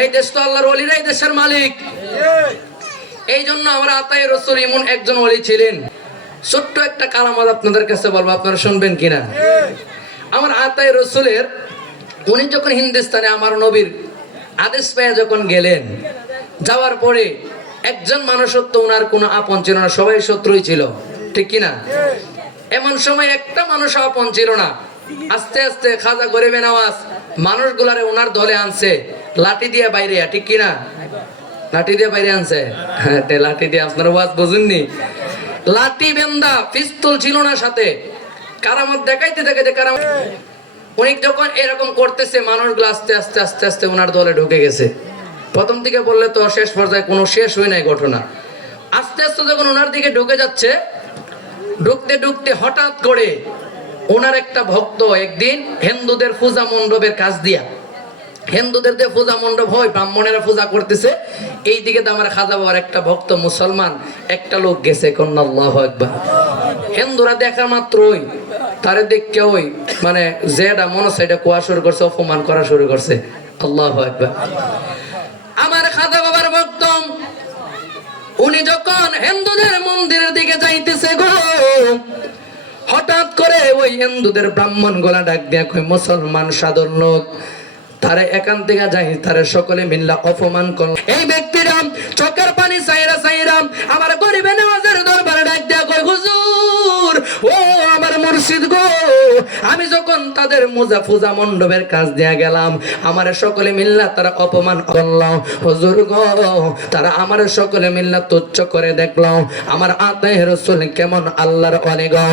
এই দেশ তো আল্লাহর ওলিরাই দেশের মালিক। এই জন্য আমরা আতায়ে রসুল এমন একজন ওলি ছিলেন। ছোট্ট একটা কারামত আপনাদের কাছে বলবো, আপনারা শুনবেন কিনা। আমার আতায়ে রসুলের উনি যখন হিন্দুস্তানে আমার নবীর আদেশ পেয়ে যখন গেলেন, যাওয়ার পরে একজন মানুষ তো ওনার কোনো আপন ছিল না, সবাই শত্রুই ছিল, ঠিক কিনা। এমন সময় একটা মানুষ আপন ছিল না। আস্তে আস্তে খাজা গরিবে নওয়াজ মানুষগুলারে ওনার দলে আনছে, লাঠি দিয়ে বাইরে, ঠিক কিনা। লাঠি দিয়ে বাইরে আনছে, হ্যাঁ লাঠি দিয়ে। আপনার ওয়াজ বুঝুননি, লাঠি বেন্দা, পিস্তল ছিল না সাথে। কারামত দেখাইতে দেখাইতে কারামত উনি যখন এরকম করতেছে, মানুষগুলো আস্তে আস্তে আস্তে আস্তে ওনার দলে ঢুকে গেছে। প্রথম দিকে বললে তো শেষ পর্যায়ে কোনো শেষ হয় নাই ঘটনা। আস্তে আস্তে যখন ওনার দিকে ঢুকে যাচ্ছে, ঢুকতে ঢুকতে হঠাৎ করে ওনার একটা ভক্ত একদিন হিন্দুদের পূজা মণ্ডপের কাজ দিয়া, হিন্দুদের যে পূজা মণ্ডপ হয় ব্রাহ্মণেরা পূজা করতেছে, এই দিকে তো আমার খাজা বাবার একটা ভক্ত মুসলমান একটা লোক গেছে, কন্যা আল্লাহু আকবার। হিন্দুরা দেখা মাত্রই তারে দেখে ওই মানে যেটা মনে হচ্ছে এটা কোয়া শুরু করছে, অপমান করা শুরু করছে। আল্লাহু আকবার। আমার খাজা বাবার ভক্ত উনি যখন হিন্দুদের মন্দিরের দিকে যাইতেছে গো, হঠাৎ করে ওই হিন্দুদের ব্রাহ্মণ গলা ডাক দিয়া কই, মুসলমান সাধারণ লোক তারে এখান থেকে যাই, তারে সকলে মিল্লা অপমান করল। এই ব্যক্তিরা চোখের পানি চাইরা চাইরা আমার গরিবে নওয়াজের দরবারে ডাক দিয়া কই, হুজুর ও আমার মুর্শিদ গো, আমি যখন তাদের পূজা মণ্ডপের কাজ দিয়া গেলাম, আমার সকলে মিল্লা তারা অপমান করলাম। হুজুর গো, তারা আমার সকলে মিল্লা তুচ্ছ করে দেখলাম। আমার আতায়ে রসুল কেমন আল্লাহর ওলি গো,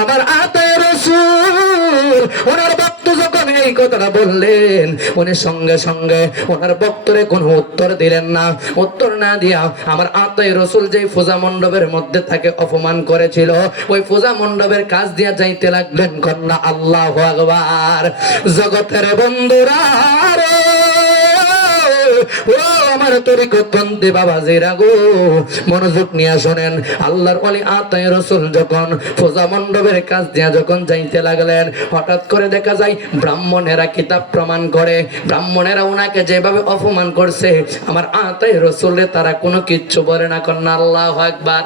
আমার আতায়ে রসুল ওনার ভক্ত যখন এই কথাটা বললেন, উনি সঙ্গে সঙ্গে ওনার ভক্তরে কোনো উত্তর দিলেন না। উত্তর না দিয়া আমার আতায়ে রসুল যেই পূজা মণ্ডপের মধ্যে তাকে অপমান করেছিল, ওই পূজা মণ্ডপের কাজ দিয়া যাইতে লাগলেন। কন্যা আল্লাহু আকবার। জগতের বন্ধুরা রে, ও আমার তরিকতপন্থী বাবাজিরা গো, মনোযোগ নিয়ে শোনেন। আল্লাহর ওলি আতায়ে রসুল যখন পূজা মণ্ডপের কাজ দিয়া যখন যাইতে লাগলেন, হঠাৎ করে দেখা যায় ব্রাহ্মণেরা কিতাব প্রমাণ করে, ব্রাহ্মণেরা ওনাকে যেভাবে অপমান করছে, আমার আতায়ে রসুলে তারা কোনো কিচ্ছু বলে না। কন্যা আল্লাহু আকবার।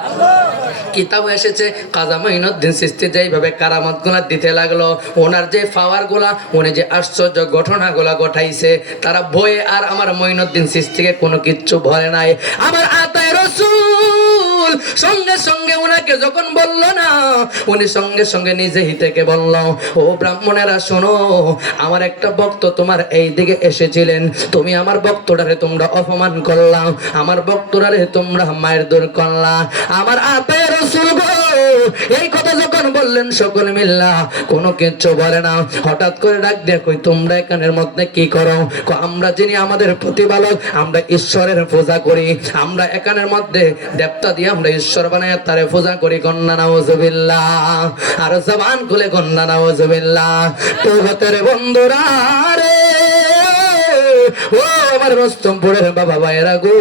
কিতাব এসেছে খাজা মঈনুদ্দিন চিশতি যেইভাবে কারামত গুলা দিতে লাগলো, ওনার যে পাওয়ার গুলা, উনি যে আশ্চর্য ঘটনাগুলা ঘটাইছে, তারা ভয়ে আর আমার মঈনুদ্দিন চিশতিকে কোনো কিচ্ছু বলে নাই। আমার আতায়ে রসুল সঙ্গে সঙ্গে ওনাকে যখন বললো না, উনি সঙ্গে সঙ্গে নিজেই থেকে বলল, ও ব্রাহ্মণেরা শোনো, আমার একটা ভক্ত তোমার এই দিকে এসেছিলেন, তুমি আমার ভক্তটারে তোমরা অপমান করলাম, আমার ভক্তটারে তোমরা মায়ের দূর করলা। আমার আতায়ে রসুল গো এই কথা যখন বললেন, সকলে মিল্লা কোনো কিচ্ছু বলে না। হঠাৎ করে ডাক দিয়ে কই, তোমরা এখানের মধ্যে কি করো? আমরা যিনি আমাদের প্রতিপালক, আমরা ঈশ্বরের পূজা করি, আমরা এখানের মধ্যে দেবতা দিয়ে আমরা ঈশ্বর বানায় তারে পূজা করি। কন্যা নাউজুবিল্লাহ। আর জবান খুলে কন্যা নাউজুবিল্লাহ। তোর বন্ধুরা রে, ও আমার রস্তমপুরের বাবা ভাইরা গো,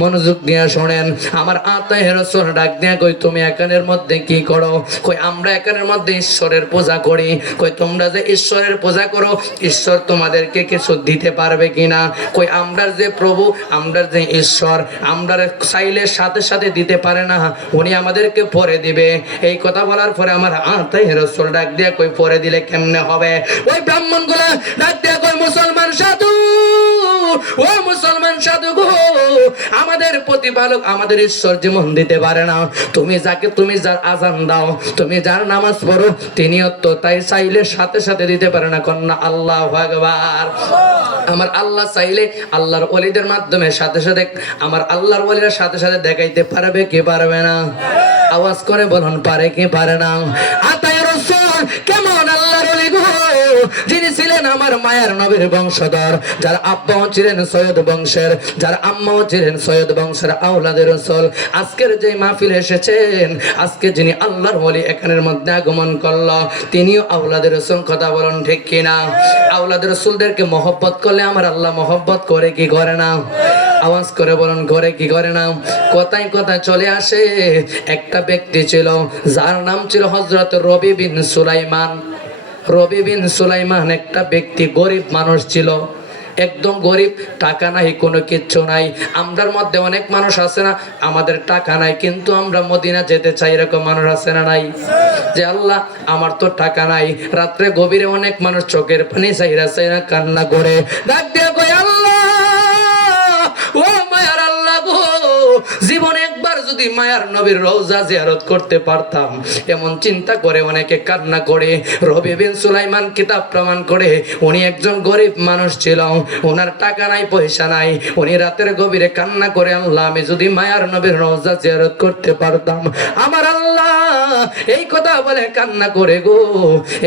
মনোযোগ দিয়ে শোনেন। আমার আতায়ে রসুল ডাক দিয়া কই, তুমি এখানের মধ্যে কি করো? কই, আমরা এখানের মধ্যে ঈশ্বরের পূজা করি। কই, তোমরা যে ঈশ্বরের পূজা করো, ঈশ্বর তোমাদেরকে কিছু দিতে পারবে কিনা? কই, আমরা যে প্রভু, আমরা যে ঈশ্বর, আমরা চাইলে সাথে সাথে দিতে পারে না, উনি আমাদেরকে পরে দিবে। এই কথা বলার পরে আমার আতায়ে রসুল ডাক দিয়া কই, পরে দিলে কেমনে হবে? ওই ব্রাহ্মণ গুলা ডাক দিয়া কই, মুসলমান সাধু, ও মুসলমান সাধু গো, আমাদের প্রতিপালক আমাদের ঈশ্বর যেমন দিতে পারে না, তুমি যাকে, তুমি যার আজান দাও, তুমি যার নামাজ পড়ো, তিনিও তো তাই চাইলে সাথে সাথে দিতে পারে না। কন্যা আল্লাহু আকবার। আমার আল্লাহ চাইলে আল্লাহর ওলিদের মাধ্যমে সাথে সাথে আমার আল্লাহর ওলিরা সাথে সাথে দেখাইতে পারবে কি পারবে না? আওয়াজ করে বলুন, পারে কি পারে না? আতায়ে রসুল কেমন আল্লাহর ওলি গো, যিনি ছিলেন আমার মায়ের নবীর বংশধর, যার আব্বাও ছিলেন সৈয়দ বংশের, যার আম্মাও ছিলেন সৈয়দ বংশের আওলাদের রসুল। আজকের যে মাহফিল এসেছেন, আজকে যিনি আল্লাহর ওলি এখানের মধ্যে আগমন করলো, তিনিও আওলাদের রসুল। কথা বলুন ঠিক কিনা? আওলাদের রসুলদেরকে মহব্বত করলে আমার আল্লাহ মহব্বত করে কি করে না? আওয়াজ করে বলুন, করে কি করে না? কথায় কথায় চলে আসে, একটা ব্যক্তি ছিল যার নাম ছিল হযরত রবি বিন সুলাইমান। রবি বিন সুলাইমান একটা ব্যক্তি, গরিব মানুষ ছিল। একদম গরিব, টাকা নাই, কোনো কিচ্ছু নাই। আমরার মধ্যে অনেক মানুষ আছে না, আমাদের টাকা নাই কিন্তু আমরা মদিনা যেতে চাই, এরকম মানুষ আছে না নাই? যে আল্লাহ আমার তো টাকা নাই, রাত্রে গভীরে অনেক মানুষ চোখের পানি চাইরা চাইরা কান্না করে ডাক দিয়ে কই আল্লাহ, ও মায়ার আল্লাহ গো, জীবনে একবার যদি মায়ার নবীর রওজা জিয়ারত করতে পারতাম। এমন চিন্তা করে অনেকে কান্না করে। রবি বিন সুলাইমান কিতাব প্রমাণ করে উনি একজন গরিব মানুষ ছিল, ওনার টাকা নাই, পয়সা নাই। উনি রাতের গভীরে কান্না করে আল্লাহ আমি যদি মায়ার নবীর রওজা জিয়ারত করতে পারতাম। আমার আল্লাহ এই কথা বলে কান্না করে গো।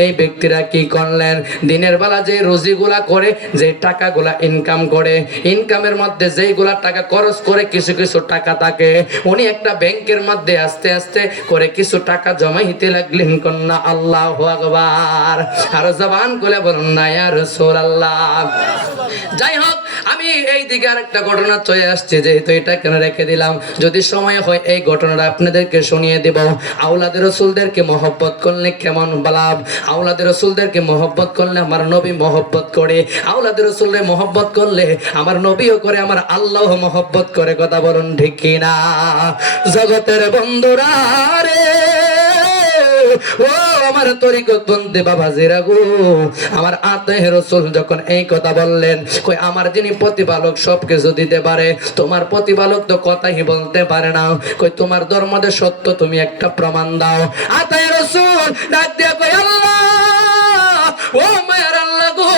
এই ব্যক্তিরা কি করলেন? দিনের বেলা যে রুজিগুলা করে, যে টাকাগুলা ইনকাম করে, ইনকামের মধ্যে যেইগুলা টাকা খরচ করে কিছু কিছু টাকা থাকে, উনি একটা ব্যাংকের মধ্যে আস্তে আস্তে করে কিছু টাকা জমাইতে লাগলেন। কন্যা আল্লাহু আকবার, আর জবান খুলে বলুন না ইয়া রাসূলুল্লাহ। যাই হোক, আমি এই দিকে আরেকটা ঘটনা চলে আসছে, যেহেতু এটা কেন রেখে দিলাম, যদি সময় হয় এই ঘটনাটা আপনাদেরকে শুনিয়ে দেব। আওলাদের রাসূলদেরকে মহব্বত করলে কেমন লাভ? আওলাদের রাসূলদেরকে মহব্বত করলে আমার নবী মহব্বত করে, আওলাদের রাসূলের মহব্বত করলে আমার নবীও করে, আমার আল্লাহ মহব্বত করে। কথা বলুন ঠিক কিনা? জগতের বন্ধুরা রে, ও আমার তরিকত বন্ধু বাবাজিরা গো, আমার আতায়ে রাসূল যখন এই কথা বললেন, কই আমার যিনি প্রতিপালক সবকিছু দিতে পারে, তোমার প্রতিপালক তো কথাই বলতে পারে না, কই তোমার ধর্মতে সত্য তুমি একটা প্রমাণ দাও। আতায়ে রাসূল ডাক দিয়া কই আল্লাহ, ও মায়ার আল্লাহ গো,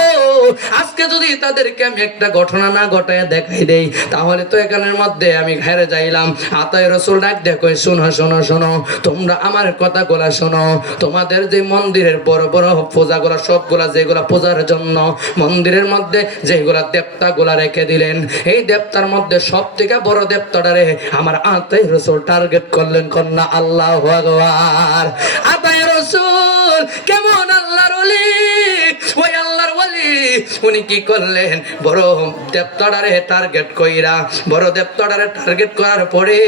আজকে যদি তাদেরকে আমি একটা ঘটনা না ঘটায় দেখাই দেই, তাহলে তো এখানের মধ্যে আমি ঘেরে যাইলাম। আতায়ে রাসূল ডাক দিয়ে কই শোনো শোনো শোনো, তোমরা আমার কথাগুলা শোনো। তোমাদের যে মন্দিরের বড় বড় পূজাগুলা, সবগুলা যেগুলা পূজার জন্য মন্দিরের মধ্যে যেগুলা দেবতাগুলা রেখে দিলেন, এই দেবতার মধ্যে সব থেকে বড় দেবতাটারে আমার আতায়ে রাসূল টার্গেট করলেন। কন্যা আল্লাহু আকবার। আতায়ে রাসূল কেমন আল্লাহর ওলি, ওই আল্লাহর ওলি, উনি কি করলেন? বড় দেবতাটারে টার্গেট কইরা, বড় দেবতাটারে টার্গেট করার পরে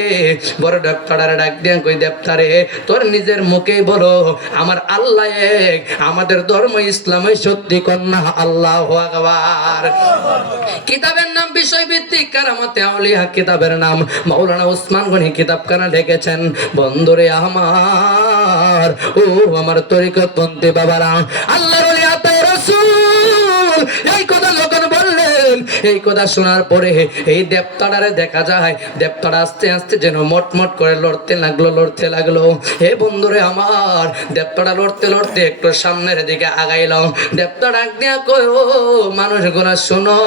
বড় দেবতাটারে ডাক দিয়ে কই দেবতারে, তোর নিজের মুখেই বলো আমার আল্লাহ এক, আমাদের ধর্ম ইসলামই সত্যি। কন্যা আল্লাহু আকবার। কিতাবের নাম বিষয়ভিত্তিক কারামতে আউলিয়া, কিতাবের নাম মাওলানা ওসমান গনি কিতাবখানা লিখেছেন। বন্ধুরে আমার, ও আমার তরিকত পন্থী বাবারা, আল্লাহর ওলি আতায়ে রাসূল এই কথা যখন বললেন, এই কথা শোনার পরে এই দেবতাটারে দেখা যায়, দেবতাটা আস্তে আস্তে যেন মটমট করে লড়তে লাগলো, লড়তে লাগলো। হে বন্ধুরে আমার, দেবতাটা লড়তে লড়তে একটু সামনের দিকে আগাইল। দেবতা ডাক দিয়া কই, ও মানুষগুলা শোনো,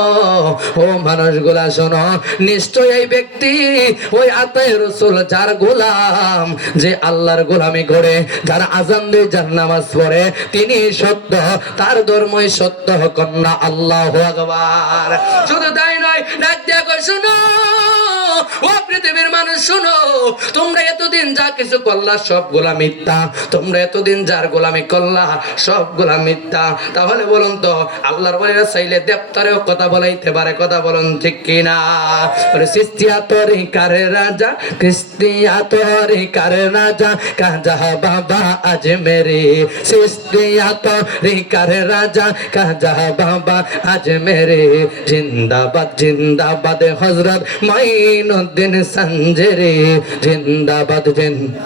ও মানুষগুলা শোনো, নিশ্চয় এই ব্যক্তি ওই আতায়ে রাসূল, যার গোলাম, যে আল্লাহর গোলামি করে, যার আযান দিয়ে, যার নামাজ পড়ে, তিনি সত্য, তার ধর্মই সত্য। কন্যা আল্লাহু আকবার। শুধু তাই নয়, ডাক দিয়া কই শোনো, ও পৃথিবীর মানুষ শোনো, তোমরা এতদিন যা কিছু করলা সবগুলা মিথ্যা, তোমরা এতদিন যার গোলামি করলা সবগুলা মিথ্যা। তাহলে বলুন তো, আল্লাহর ওলিরা চাইলে দেবতারেও কথা বলাইতে পারে। কথা বলুন ঠিক কিনা? সৃষ্টিয়া তরিকার রাজা, কৃষ্টিয়া তরিকার রাজা, কাজা বাবা আজমেরি, সৃষ্টিয়া তরিকার রাজা, কাজা বাবা আজমেরি, জিন্দাবাদ জিন্দাবাদ হযরত মাইনুদ্দিন সঞ্জরি, জিন্দাবাদ জিন্দাবাদ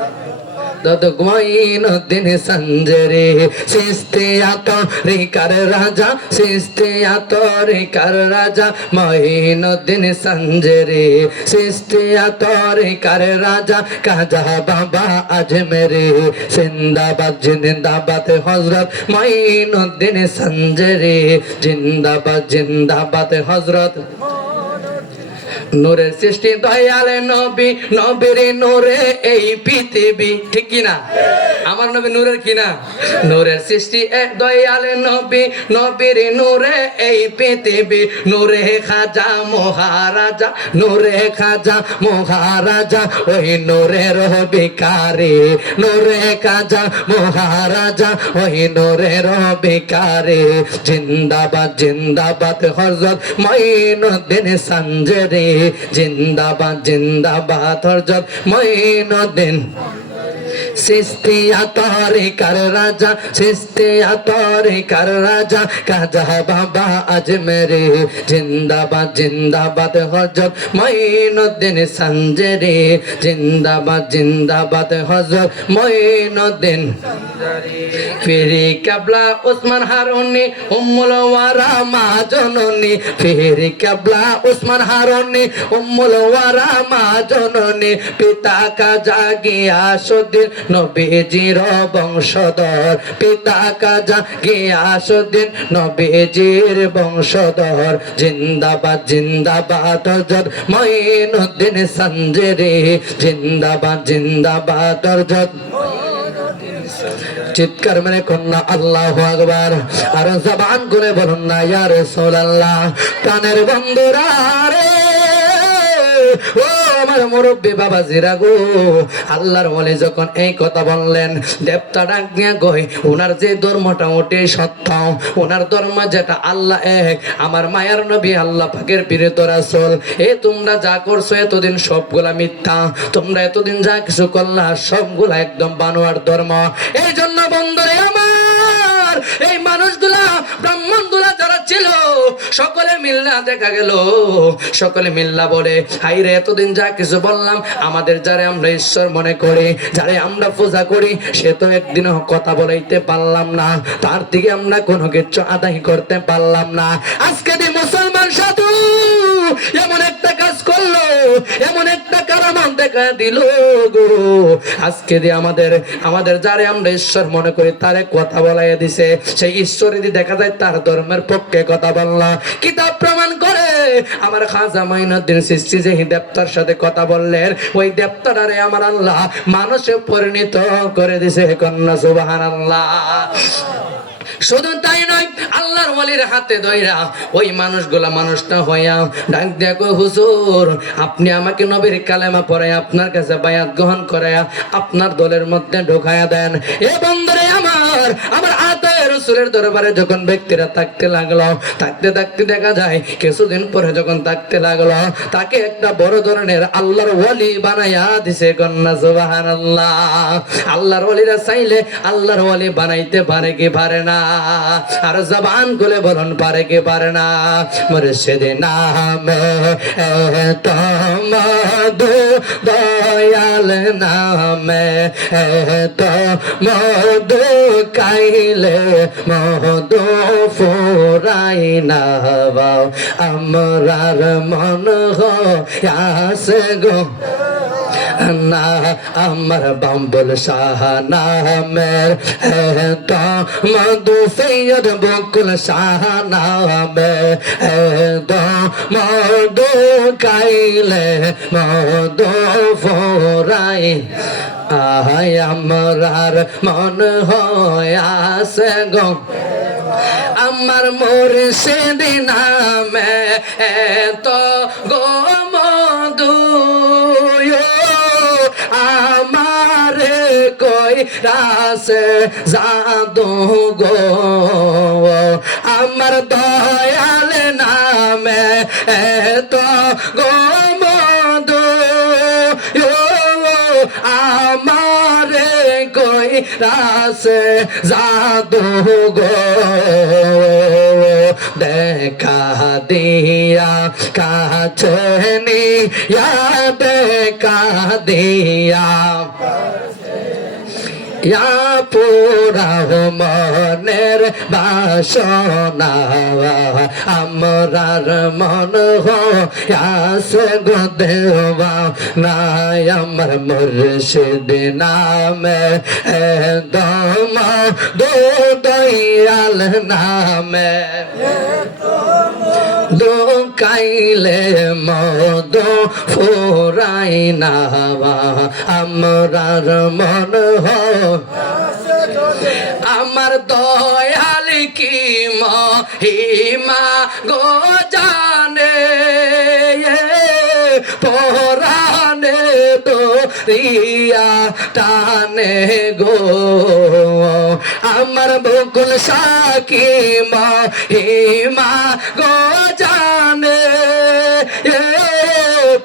মাইনুদ্দিন সঞ্জরি, সৃষ্টিয়া তরিকার রাজা, সৃষ্টিয়া তরিকার রাজা মাইনুদ্দিন সঞ্জরি, সৃষ্টিয়া তরিকার রাজা, কাজা বাবা আজমেরি, জিন্দাবাদ জিন্দাবাদ হযরত মাইনুদ্দিন সঞ্জরি, জিন্দাবাদ জিন্দাবাদ হযরত। নূরের সৃষ্টি দয়ালে নবী, নবীর নূরে এই পৃথিবী, ঠিক কিনা? আমার নবী নূরের কিনা? নূরের সৃষ্টি দয়ালে নবী, নবীর নূরে এই পৃথিবী, নূরে খাজা মহারাজা, নূরে খাজা মহারাজা, ওই নূরের ভিখারি, নূরে খাজা মহারাজা, ওই নূরের ভিখারি, জিন্দাবাদ জিন্দাবাদ হযরত মাইনুদ্দিন সঞ্জরি, জিন্দাবাদ জিন্দাবাদ হযরত মাইনুদ্দিন। সিস্তিয়া তরিকার রাজা, সিস্তিয়া তরিকার রাজা খাজা বাবা আজমেরি জিন্দাবাদ জিন্দাবাদ হযরত মঈনুদ্দিন সঞ্জরি জিন্দাবাদ জিন্দাবাদ হযরত মঈনুদ্দিন ফিরি কাবলা উসমান হারুনি উম্মুল ওয়ারা মা জননী ফিরি কাবলা উসমান হারুনি উম্মুল ওয়ারা মা জননী পিতা কাজা গিয়াসউদ্দিন নবীজির বংশধর পিতা কাজা গিয়াসউদ্দিন নবীজির বংশধর জিন্দাবাদ জিন্দাবাদ হযরত মঈনুদ্দিন সঞ্জরি জিন্দাবাদ জিন্দাবাদ হযরত চিৎকার মেরে কন্যা আল্লাহু আকবার আর জবান খুলে বলুন না ইয়া রাসূলুল্লাহ। প্রাণের বন্ধুরা রে ও আমার মুরব্বি বাবা জিরা গো, আল্লাহর ওলি যখন এই কথা বললেন দেবতা ডাক দিয়া কই ওনার যে ধর্মটা ওটে সত্য, ওনার ধর্ম যেটা আল্লাহ এক, আমার মায়ার নবী আল্লাহ পাকের প্রিয় রাসূল। এ তোমরা যা করছো এতদিন সবগুলা মিথ্যা, তোমরা এতদিন যা কিছু করলা সবগুলা একদম বানোয়ার ধর্ম। এই জন্য বন্ধুরে আমার এই মানুষগুলা ব্রাহ্মণগুলা যারা ছিল সকলে মিল্লা দেখা গেল, সকলে মিল্লা বলে হাইরে এতদিন যা কিছু বললাম আমাদের যারে আমরা ঈশ্বর মনে করি, যারে আমরা পূজা করি সে তো একদিনও কথা বলাইতে পারলাম না, তার থেকে আমরা কোনো কিছু আদায় করতে পারলাম না। আজকে দি মুসলমান সাধু এমন একটা কাজ করলো, এমন একটা কারামত দেখা দিল গো, আজকে দি আমাদের যারে আমরা ঈশ্বর মনে করি তারে কথা বলাইয়া দিছে, সেই ঈশ্বরে দি দেখা যায় তার ধর্মের পক্ষে কথা বললো। কিতাব প্রমাণ করে আমার খাজা মঈনুদ্দিন চিশতি যে দেবতার সাথে কথা বললেন ওই দেবতারে আমার আল্লাহ মানুষে পরিণত করে দিছে, কন্যা সুবহানাল্লাহ। শুধু তাই নয়, আল্লাহর ওলির হাতে ধইরা ওই মানুষগুলা মানুষটা হইয়া ডাক দেখো হুজুর আপনি আমাকে নবীর কালেমা পড়ে আপনার কাছে বায়াত গ্রহণ করায়া আপনার দলের মধ্যে ঢোকায়া দেন। এ বন্ধুরে আমার আতায়ে রাসূলের দরবারে যখন ব্যক্তিরা থাকতে লাগলো, থাকতে থাকতে দেখা যায় কিছুদিন পরে যখন থাকতে লাগলো তাকে একটা বড় ধরনের আল্লাহর ওলি বানায়া দিছে, কন্যা সুবহানাল্লাহ। আল্লাহর ওলিরা চাইলে আল্লাহর ওলি বানাইতে পারে কি পারে না? আর জবান খুলে বলুন পারে কি পারে না? মুর্শিদ নামে এত মধু, দয়াল নামে এত মধু, খাইলে মধু ফুরাই না বাও আমরার মন হইয়াছে গো না, আমার বাম্বল শাহ নামের তো মধু সৈয়দ বকুল শাহ নামে তো মধু খাইলে মধু ফুরাই আহাই আমরার মন হইয়াছে গো আমার মুর্শিদ নামে এত গো মধু আমার কই রাসে জাদু গো আমার দয়াল নামে এত গো মধু আমার কই রাসে জাদু গো দেখা দিয়া কাছে নিয়া দেখা দিয়া ইয়া পুরা মনের বাসনা আমরার মন হইয়াছে গো দেওয়া নাই আমার মুর্শিদ নামে দম দয়াল নামে দো কাইলে মধু ফুরাই না আমরার মন আমার দয়াল কি মহিমা গো জানে পরানে দরিয়া টানে গো আমার বকুল সাকি মহিমা গো জানে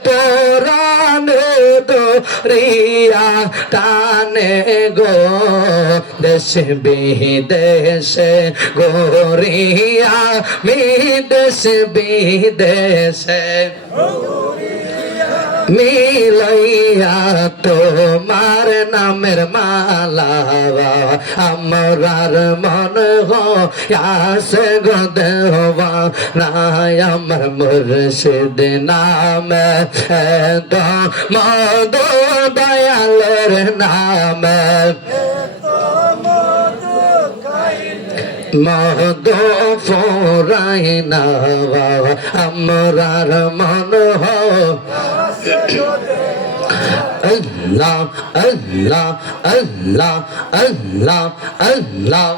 পরানে রিয়া টানে গো দেশ বিদেশে গোরিয়া মি দেশ বিদেশে মিলাইয়া তোমার নামের মালা আমরার মন হয়াসে গো দেওয়া নাই আমার মুর্শিদ নামে তো মধু দয়ালের নামে মধু ফোরাই না আমরার মন Allah, Allah, Allah, Allah, Allah,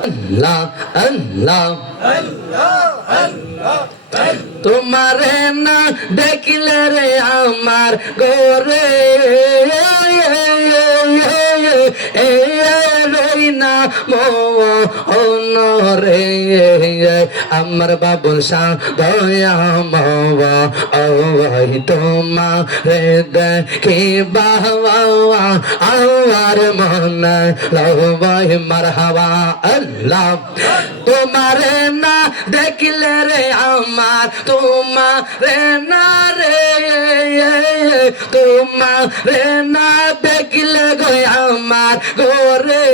Allah, Allah, Allah. তোমারে না দেখিলে রে আমার গোরে না মরে আমার বাবুল শাহ দয়া মাওয়া ওই তোমারে দেখি বাবা আমার মন লবাই মারহাবা আল্লাহ তোমারে না দেখিলে রে আমার তোমারে না রে তোমারে না দেখিলে গো আমার গোরে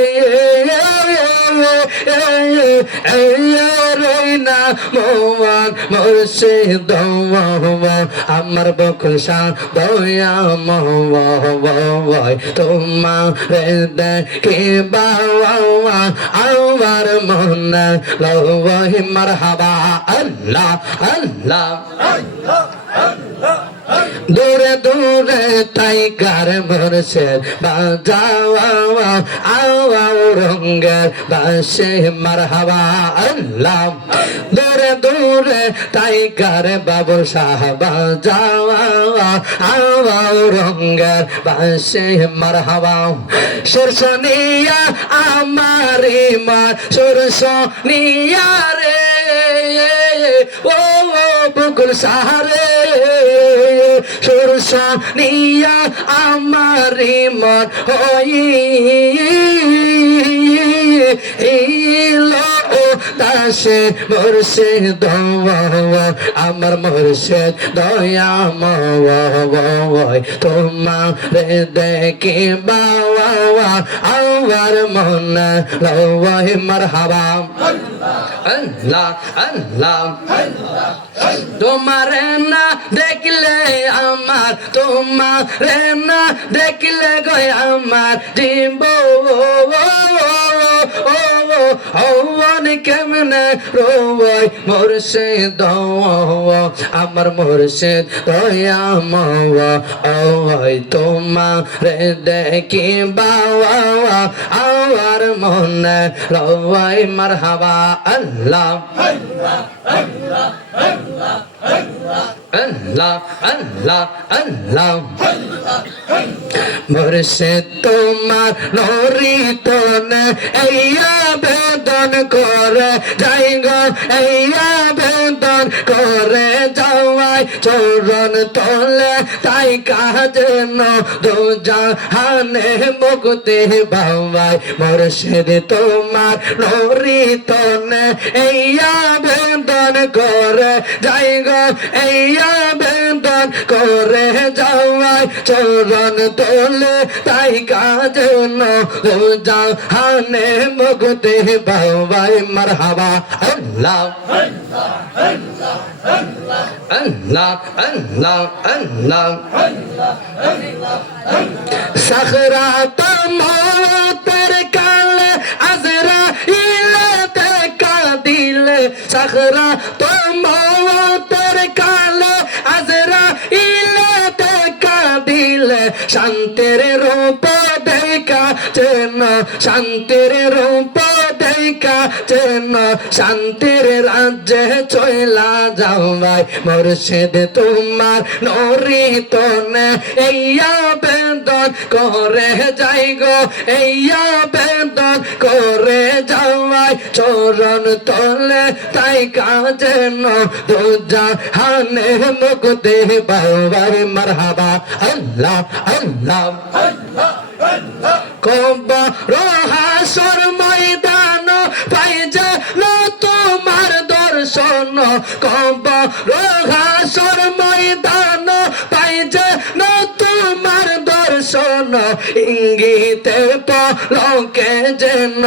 রইনা মোয়ান মুর্শিদ আমার বকুল শাহ দয়া মাওয়া তোমারে দেখি বাবা আমার মন লবাই মারহাবা আল্লাহ আল্লাহ দূরে দূরে তাই কার মুর্শিদ বাজাওয়া আওয়াও রঙ্গের বাসে মারহাবা আল্লাহ দূরে দূরে তাই কার বাবুল শাহ বাজাওয়া আওয়াও রঙ্গের বাসে মারহাবা সুরসনিয়া আমারি মা সুরসনিয়া রে ও বকুল শাহ রে সুরসনিয়া আমারি মন হইলো দাসে মুর্শিদ আমার মুর্শিদ দয়া মাওয়া তোমারে দেখি বাবা আমার মন লওয়াই মারহাবা আল্লাহ আল্লাহ তোমারে না দেখলে আমার তোমারে না দেখলে গো আমার জীব কেমনে রোয় মুর্শিদ আমার মুর্শিদ দয়া মাওয়া ওই তোমারে দেখি বাবা আমার মনে রওয়াই মারহাবা আল্লাহ আল্লাহ আল্লাহ আল্লাহ মুর্শিদ তোমার নরিতন এইয়া বেদন করে যাই গো এইয়া বেদন করে যাওয়াই চরণ তলে তাই কাজে ন দুজাহানে মুক্তি বাবাই মুর্শিদ তোমার নরিতন এইয়া বেদন করে যাই গো এইয়া বেদন করে যাওয়াই চরণ তোলে তাই কাজে ন দুজাহানে মুক্তি বাবাই মারহাবা আল্লাহ আল্লাহ আল্লাহ আল্লাহ সাখরাত মৌতের কালে আজরাইল দেখা দিলে সাখরাত মৌতের কালে আজরাইল দেখা দিলে শান্তির রূপ দেখা যেন শান্তির রূপ দেখা যেন শান্তির রাজ্যে চইলা যাও ভাই মুর্শিদ তোমার নরি তনে এই আবেদন করে যাই গো এই আবেদন করে যাওয়াই চরণ তলে তাই কাজেন দুজাহানে মুক্তি পাওয়ার মারহাবা আল্লাহ আল্লাহ কবর হাসর ময়দান পাই যেন তোমার দর্শন কবর হাসর ময়দান পাই যেন তোমার দর্শন ইঙ্গিতের পলকে যেন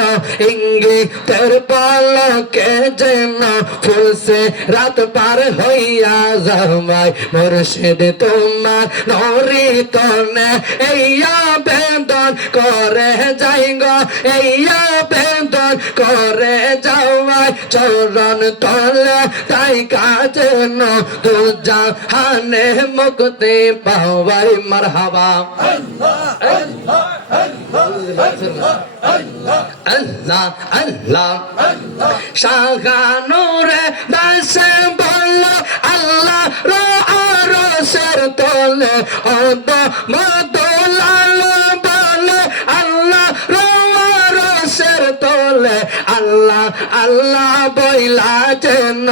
ইঙ্গিতের পলকে যেন ফুলসে রাত পার হইয়া যাওয়াই মুর্শিদ তোমার নরি তনে এই আবেদন করে যাই গো এই আবেদন করে যাওয়াই চরণ তলে তাই কাজেন দুজাহানে মুক্তি পাওয়াই মারহাবা আল্লাহ আল্লাহ শাহানুরে দাসে বল আল্লাহ রো আরশের তলে অদ মদলাল বলে আল্লাহ রো আরশের তলে আল্লাহ আল্লাহ বইলা যেন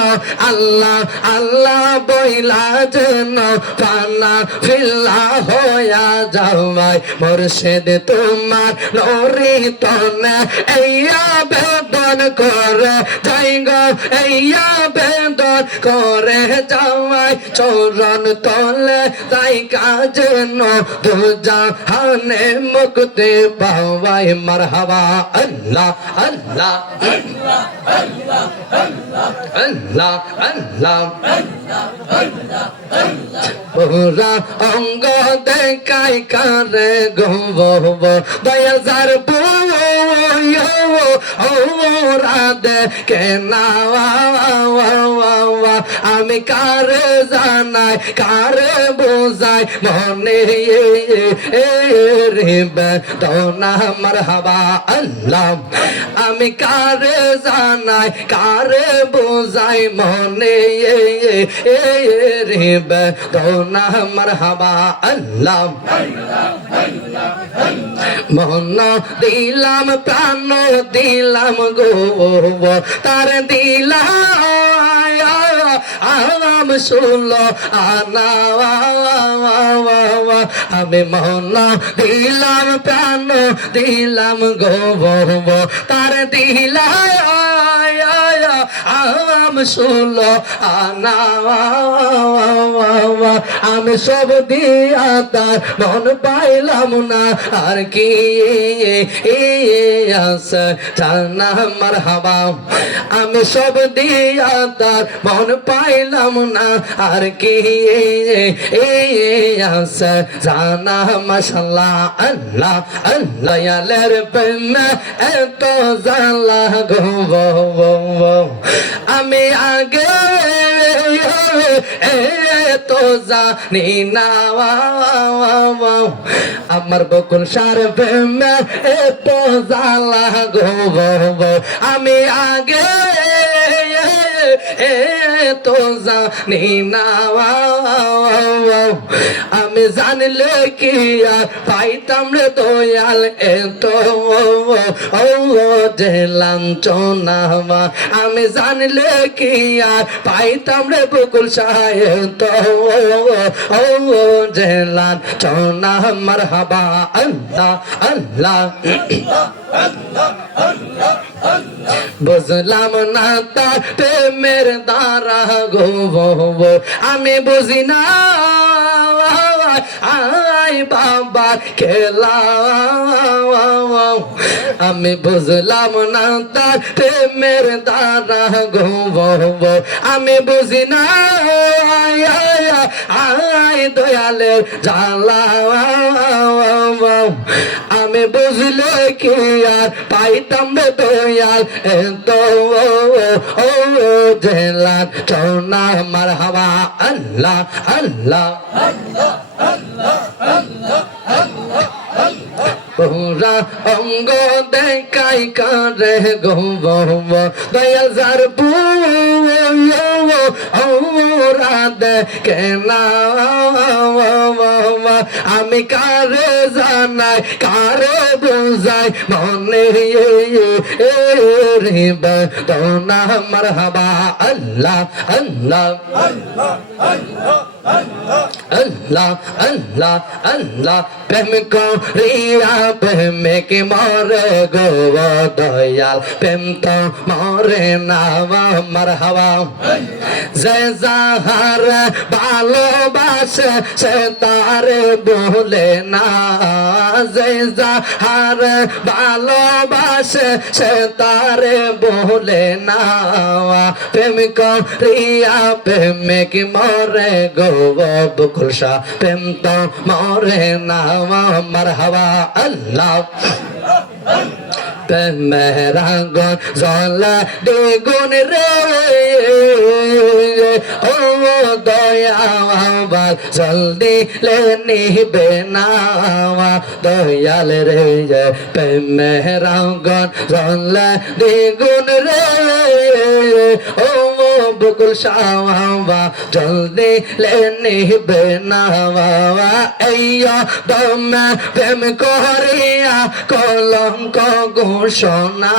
আল্লাহ আল্লাহ বইলা যেন ফানা ফিল্লা হইয়া যাওয়াই মুর্শিদ তোমার নরি তনে এই আবেদন করে যাই গো এই আবেদন করে যাওয়াই চরণ তলে তাই কাজেন দুজাহানে মুক্তি পাওয়াই মারহাবা আল্লাহ আল্লাহ আল্লাহ আল্লাহ পুরা অঙ্গ দেখাই কারে গো দয়াজার রাধে কে না আমি কারে জানাই কারে বোঝাই মনে রে বেদনা মারহাবা আল্লাহ আমি কারে জানাই কারে বোঝাই মনে রে বেদনা মারহাবা আল্লাহ মন দিলাম প্রাণ দিলাম গো তার দিলাম শুলো আনা আমি মন দিলাম প্রাণ দিলাম গো তার দিলাম শুলো আনা আমি সব দিয়া তার মন পাইলাম না আর কি আছে জানা মারহাবা আমি সব দিয়া তার মন পাইলাম না আর কি আছে জানা মাশাআল্লাহ আল্লাহ আল্লাহ ইয়ালের প্রেমে এত জালা গো আমি আগে তো জানি না আমার বকুল সার প্রেমে এত জালা গো আমি আগে তো জানি না আমি জানলে কি আর পাইতাম রে দয়াল এত যে লাঞ্ছনা আমি জানলে কি আর পাইতাম রে বকুল সাহেব যে লাঞ্ছনা মারহাবা আল্লাহ আল্লাহ বুঝলাম না তার প্রেমের দ্বারা গো আমি বুঝি না আই বাবা খেলা আমি বুঝলাম না তার প্রেমের দ্বারা গো আমি বুঝি না আই দয়ালের জালা আমি বুঝলে কি আর পাইতাম রে দয়াল এত জেলান চৌনা মারহাবা আল্লাহ আল্লাহ পুরা অঙ্গ দেখাই কারে গো দয়াল যার ওরা দেখে না আমি কারে জানাই কারে বুঝাই মনে রে বেদনা মারহাবা আল্লাহ আল্লাহ আল্লাহ আল্লাহ আল্লাহ প্রেম করিয়া প্রেমিক মরে গো দয়াল প্রেম তো মরে না মারহাবা যে যাহার ভালোবাসে সে তারে বলে না যে যাহার ভালোবাসে সে তারে বলে না প্রেম করিয়া প্রেমিক মরে গো বকুল শাহ প্রেম তো মরে না মারহাবা আল্লাহ মেরা গন জলা দ্বিগুণ রে ও দয়াল জলদি লে নিবে না দয়াল রে মেরা গন জলা দ্বিগুণ রে ও বকুল শাহ জলদি লে নিবে না এইয়া দমে প্রেম করিয়া কলঙ্ক ঘোষণা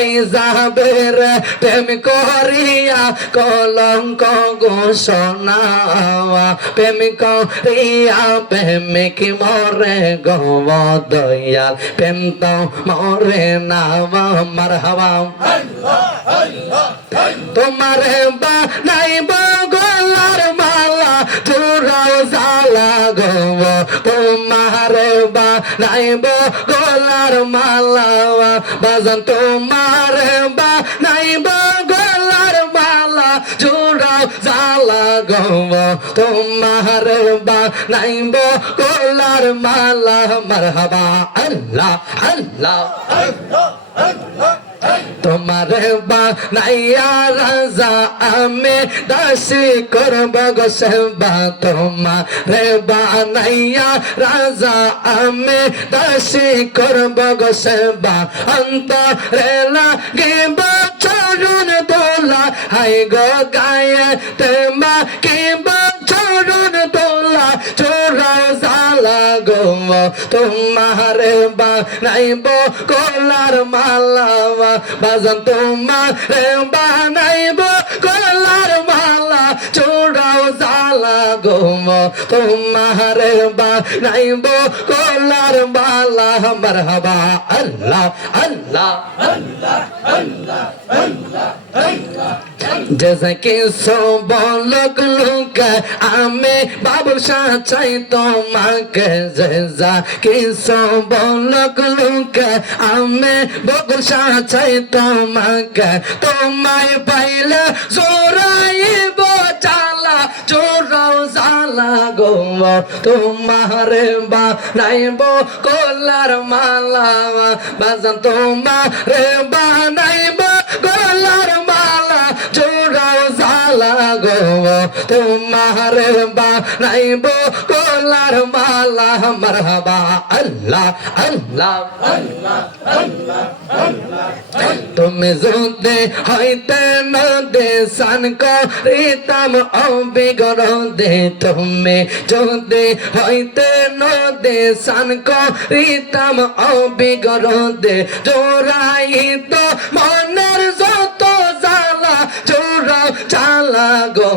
এই যাবের প্রেম করিয়া কলঙ্ক ঘোষণা প্রেম করিয়া প্রেমিক মরে গো দয়াল প্রেম তো মরে না মারহাবা তোমার বা নাই গলার মালা চূড়াও জালা গো তোমার বা নাই গলার মালা বাজান তোমার বা নাই গলার মালা চূড়াও জালা গো তোমার বা নাই গলার মালা মারহাবা আল্লাহ আল্লাহ তোমার বা নাইয়া রাজা আমি দাসী করব গো সেবা তোমার বা নাইয়া রাজা আমি দাসী করব গো সেবা অন্তরে লাগিব চরণ দোলা হাই গো গায়ে তেমা কিব চরণ দোলা চোরাও জালা গো তোমার বা নাইব কলার মালা বাজান তোমার বানাইব কলার মালা চূড়াও জালা গো তোমার বানাইব কলার মালা মারহাবা আল্লাহ আল্লাহ আল্লাহ আল্লাহ আল্লাহ जैसे कि बोलक लोग आमे बाबुल शाह चाहे तो मांगे जैसा कि बोलक लोग आमे बाबुल शाह चाहे तो मांगे तो माय पहले जोराई बो चाला जोराओ जाला गो तुम्हारे बा नहीं बो कोलार माला बाजन तुम्हारे बा नहीं बो कोलार माला चूड़ाओ जाला गो तुम्हार बा नहीं बो कोलार माला मरहबा अल्लाह अल्लाह अल्लाह अल्लाह तुम जोते होते न दे सन को रीतम बिगड़ो दे तुम्हें जोते होते न दे सन को रीतम बिगड़ो दे जोराई तो मनेर जोतो जाला चूड़ा चाला गो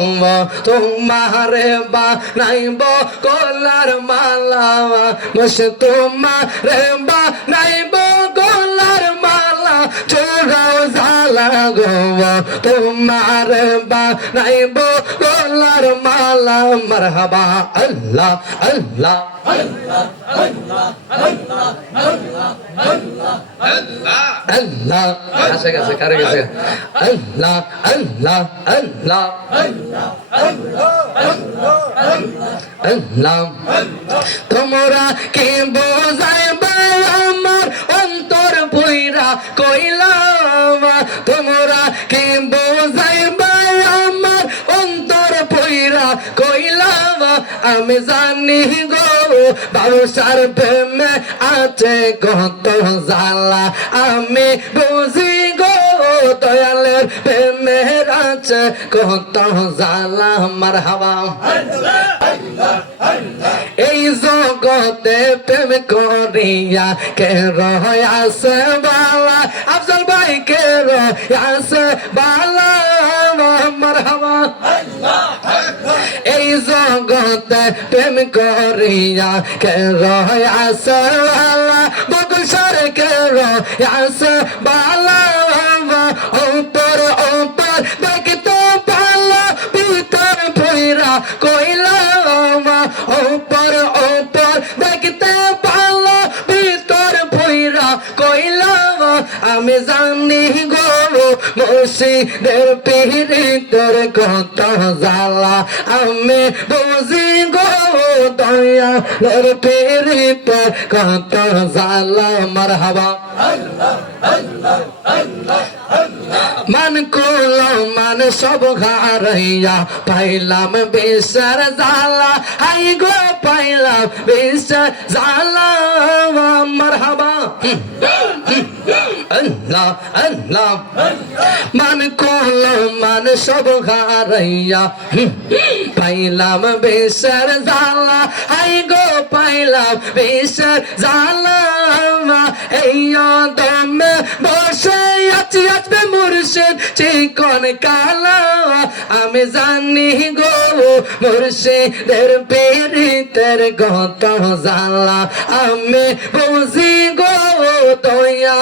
तुम्हारे बा नहीं बो कोलार माला बस तुम्हारे बा नहीं बो कोलार माला चूड़ा जाला गो तुम्हारे बा नहीं बो कोलार माला मरहबा अल्लाह अल्लाह अल्लाह अल्लाह अल्लाह अल्लाह अल्लाह अल्लाह कैसे कैसे करे कैसे अल्लाह अल्लाह अल्लाह अल्लाह अल्लाह তোমরা কি বোঝাইবা আমার অন্তর পুইরা কইলা তোমরা কি বোঝাইবা আমার অন্তর পুইরা কইলা আমি জানি গো বাউসার প্রেমে আছে কত জ্বালা আমি বুঝি গো দয়ালের প্রেমের আছে কত জ্বালা মারহাবা এই জগতে প্রেম করিয়া কে রয়াছে বালা আফজল ভাই কে রয়াছে বালা মারহাবা এই জগতে প্রেম করিয়া কে রয়াছে বালা বকুল সরে কে রয়াছে বালা উপর উপর দেখতে পালা ভিতর ভৈরা কইলা উপর উপর দেখতে পালা ভিতর ভৈরা কইলা আমি জানি গো মুর্শিদের পীড়িতের কত জ্বালা আমি বুঝি গো দয়ালের পীড়িতের কত জ্বালা মারহাবা মান কুল মান সব ঘাড়িয়া পাইলাম বেসার জ্বালা হাই গো পাইলাম বেসার জ্বালা মারহাবা আল্লাহ আল্লাহ মান কুল মান সব ঘাড়িয়া পাইলাম বেসার জ্বালা হাই গো পাইলাম বেসার জ্বালা এই দমে বসে আছি আসবে মুর্শিদ চিকন কালা আমি জানি গো মুর্শিদের পীড়িতের কত জ্বালা আমি বুঝি গো দয়া